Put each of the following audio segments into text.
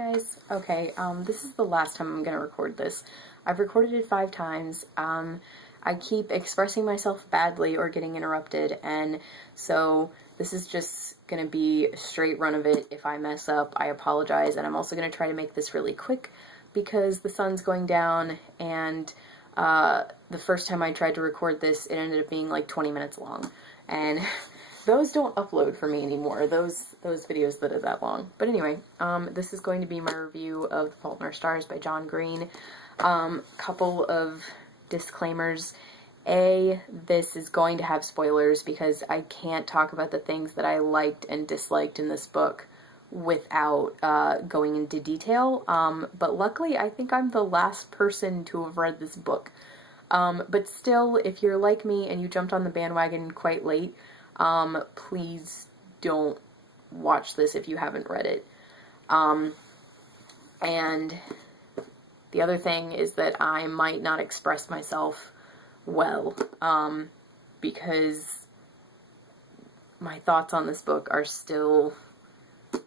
Guys, okay, this is the last time I'm gonna record this. I've recorded it 5 times. I keep expressing myself badly or getting interrupted, and so this is just gonna be a straight run of it. If I mess up, I apologize, and I'm also gonna try to make this really quick because the sun's going down, and the first time I tried to record this, it ended up being like 20 minutes long, and those don't upload for me anymore, those videos that are that long. But anyway, this is going to be my review of The Fault in Our Stars by John Green. Couple of disclaimers. A, this is going to have spoilers because I can't talk about the things that I liked and disliked in this book without going into detail. But luckily, I think I'm the last person to have read this book. But still, if you're like me and you jumped on the bandwagon quite late, please don't watch this if you haven't read it. And the other thing is that I might not express myself well, because my thoughts on this book are still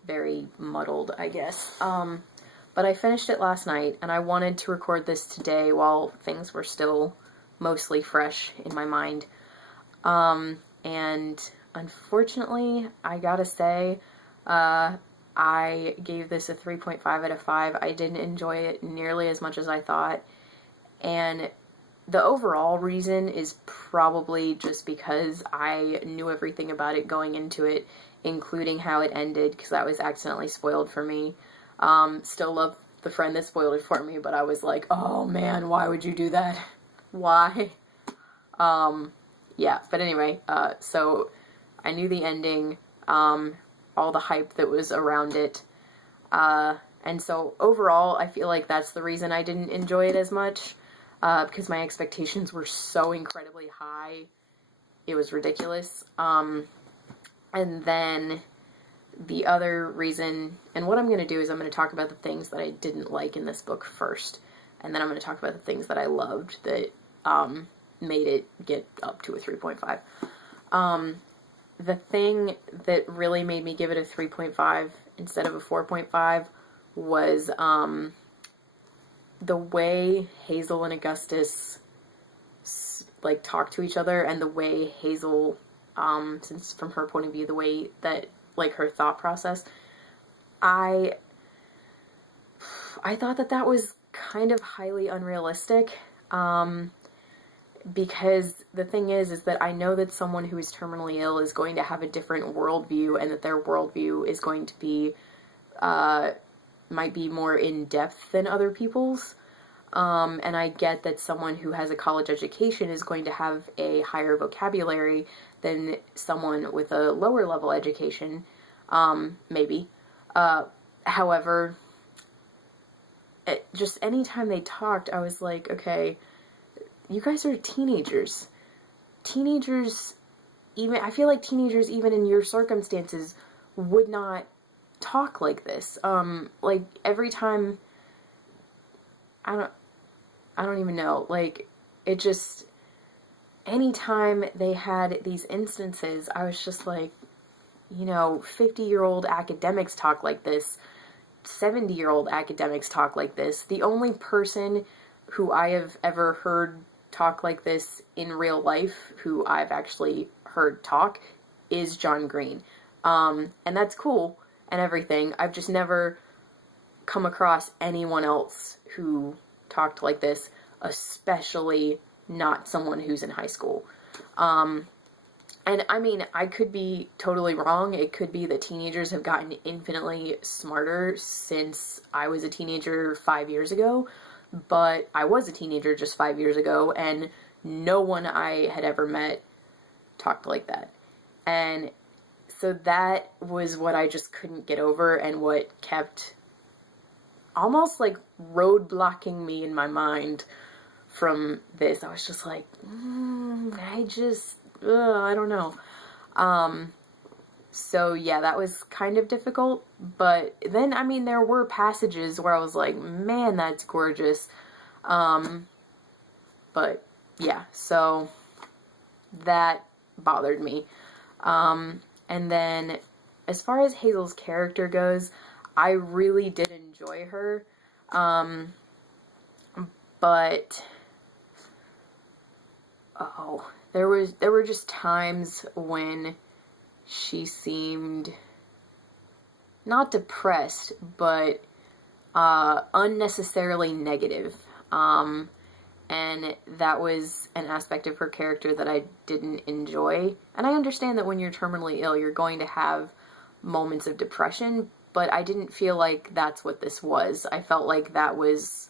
very muddled, I guess. But I finished it last night, and I wanted to record this today while things were still mostly fresh in my mind. And unfortunately, I gotta say, I gave this a 3.5 out of 5. I didn't enjoy it nearly as much as I thought, and the overall reason is probably just because I knew everything about it going into it, including how it ended, because that was accidentally spoiled for me. Still love the friend that spoiled it for me, but I was like, oh man, why would you do that? Why? Yeah, but anyway, so I knew the ending, all the hype that was around it, and so overall, I feel like that's the reason I didn't enjoy it as much, because my expectations were so incredibly high, it was ridiculous. And then the other reason, and what I'm going to do is I'm going to talk about the things that I didn't like in this book first, and then I'm going to talk about the things that I loved that, made it get up to a 3.5. The thing that really made me give it a 3.5 instead of a 4.5 was, the way Hazel and Augustus, like, talk to each other, and the way Hazel, since from her point of view, the way that, like, her thought process, I thought that that was kind of highly unrealistic, because the thing is that I know that someone who is terminally ill is going to have a different worldview, and that their worldview is going to be, might be more in-depth than other people's, and I get that someone who has a college education is going to have a higher vocabulary than someone with a lower level education, maybe. However, just anytime they talked, I was like, okay, you guys are teenagers. Teenagers, even, I feel like teenagers, even in your circumstances, would not talk like this. Like, every time, I don't even know, like, it just, anytime they had these instances, I was just like, you know, 50-year-old academics talk like this, 70-year-old academics talk like this. The only person who I have ever heard talk like this in real life, who I've actually heard talk, is John Green. And that's cool and everything. I've just never come across anyone else who talked like this, especially not someone who's in high school. And I mean, I could be totally wrong. It could be that teenagers have gotten infinitely smarter since I was a teenager 5 years ago, but I was a teenager just 5 years ago, and no one I had ever met talked like that. And so that was what I just couldn't get over, and what kept almost like roadblocking me in my mind from this. I was just like, I don't know. So yeah, that was kind of difficult, but then, I mean, there were passages where I was like, man, that's gorgeous. But yeah, so that bothered me. And then as far as Hazel's character goes, I really did enjoy her, but there were just times when she seemed not depressed, but unnecessarily negative. And that was an aspect of her character that I didn't enjoy. And I understand that when you're terminally ill, you're going to have moments of depression, but I didn't feel like that's what this was. I felt like that was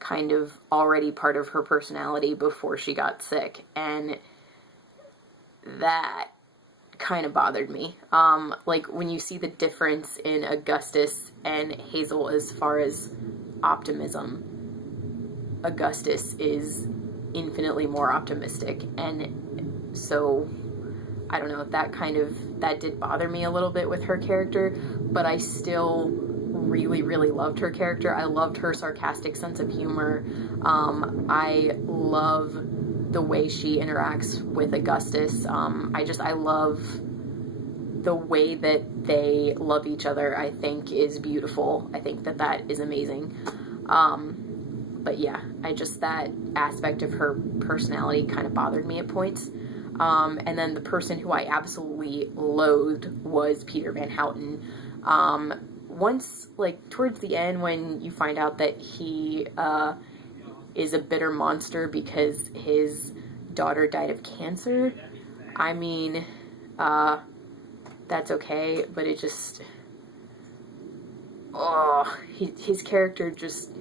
kind of already part of her personality before she got sick, and that kind of bothered me. Like, when you see the difference in Augustus and Hazel as far as optimism, Augustus is infinitely more optimistic, and so I don't know, that did bother me a little bit with her character, but I still really, really loved her character. I loved her sarcastic sense of humor. I love the way she interacts with Augustus. I love the way that they love each other, I think, is beautiful. I think that is amazing. But yeah, that aspect of her personality kind of bothered me at points. And then the person who I absolutely loathed was Peter Van Houten. Once, like, towards the end, when you find out that he is a bitter monster because his daughter died of cancer, I mean, that's okay, but it just, his character just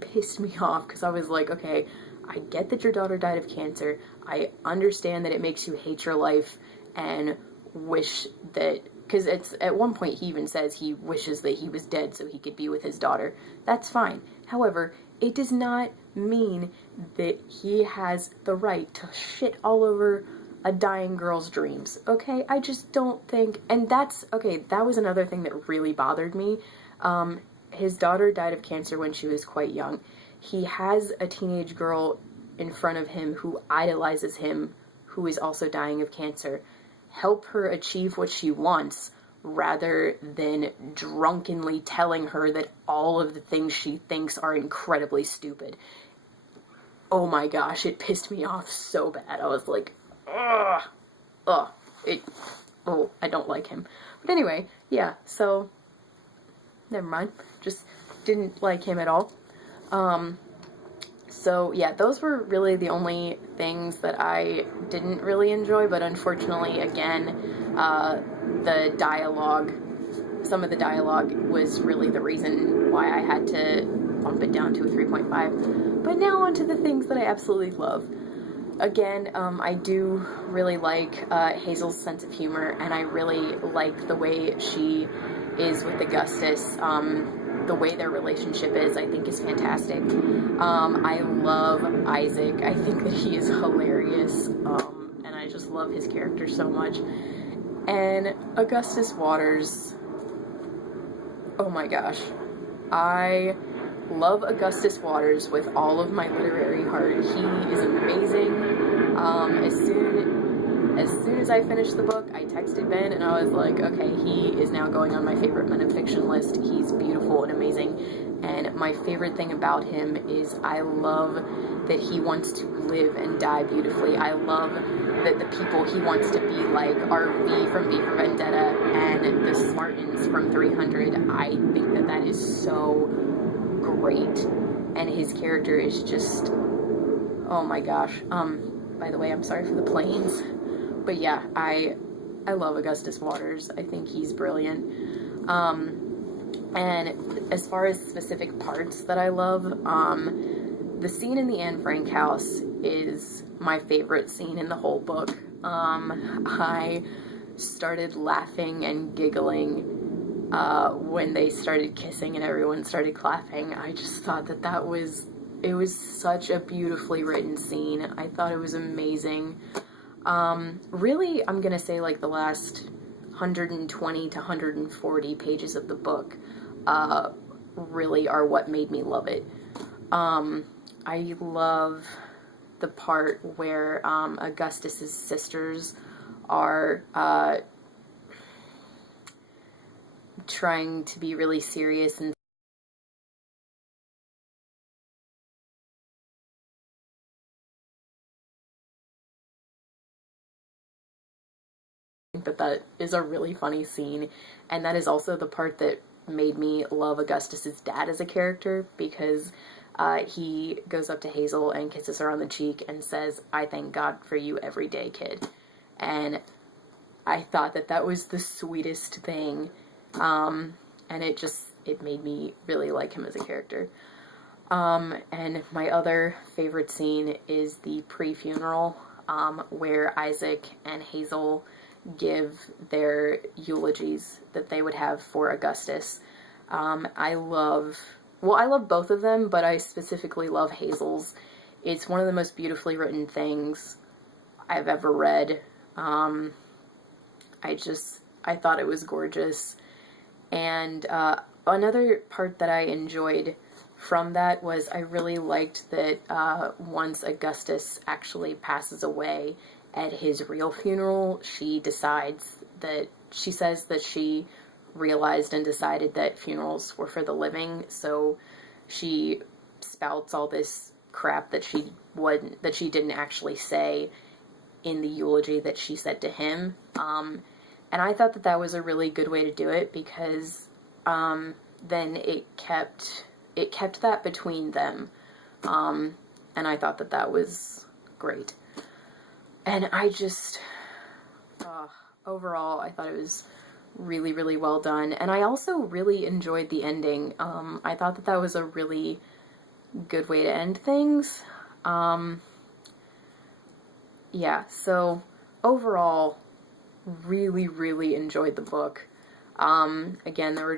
pissed me off, because I was like, okay, I get that your daughter died of cancer, I understand that it makes you hate your life and wish that, because it's, at one point he even says he wishes that he was dead so he could be with his daughter. That's fine. However, it does not mean that he has the right to shit all over a dying girl's dreams, okay? I just don't think, and that's, okay, that was another thing that really bothered me. His daughter died of cancer when she was quite young. He has a teenage girl in front of him who idolizes him, who is also dying of cancer. Help her achieve what she wants, rather than drunkenly telling her that all of the things she thinks are incredibly stupid. Oh my gosh, it pissed me off so bad. I was like, I don't like him. But anyway, yeah, so, never mind. Just didn't like him at all. So yeah, those were really the only things that I didn't really enjoy, but unfortunately, again, some of the dialogue was really the reason why I had to bump it down to a 3.5. But now on to the things that I absolutely love. Again, I do really like Hazel's sense of humor, and I really like the way she is with Augustus. The way their relationship is, I think, is fantastic. I love Isaac. I think that he is hilarious, and I just love his character so much. And Augustus Waters, oh my gosh. I love Augustus Waters with all of my literary heart. He is amazing. As soon as I finished the book, I texted Ben and I was like, okay, he is now going on my favorite men of fiction list. He's beautiful and amazing. And my favorite thing about him is I love that he wants to live and die beautifully. I love that the people he wants to be like are V from V for Vendetta and the Spartans from 300. I think that is so great. And his character is just, oh my gosh. By the way, I'm sorry for the planes. But yeah, I love Augustus Waters. I think he's brilliant. And as far as specific parts that I love, the scene in the Anne Frank house is my favorite scene in the whole book. I started laughing and giggling when they started kissing and everyone started clapping. I just thought that it was such a beautifully written scene. I thought it was amazing. Really, I'm gonna say like the last 120 to 140 pages of the book really are what made me love it. I love the part where trying to be really serious and that is a really funny scene, and that is also the part that made me love Augustus's dad as a character, because he goes up to Hazel and kisses her on the cheek and says, "I thank God for you every day, kid." And I thought that that was the sweetest thing, and it made me really like him as a character. And my other favorite scene is the pre-funeral, where Isaac and Hazel give their eulogies that they would have for Augustus. I love both of them, but I specifically love Hazel's. It's one of the most beautifully written things I've ever read. I thought it was gorgeous. And another part that I enjoyed from that was I really liked that once Augustus actually passes away at his real funeral, she says that she realized and decided that funerals were for the living, so she spouts all this crap that she didn't actually say in the eulogy that she said to him. And I thought that that was a really good way to do it, because then it kept that between them. And I thought that that was great. And overall, I thought it was really, really well done. And I also really enjoyed the ending. I thought that that was a really good way to end things. Yeah, so overall, really, really enjoyed the book. Again, there were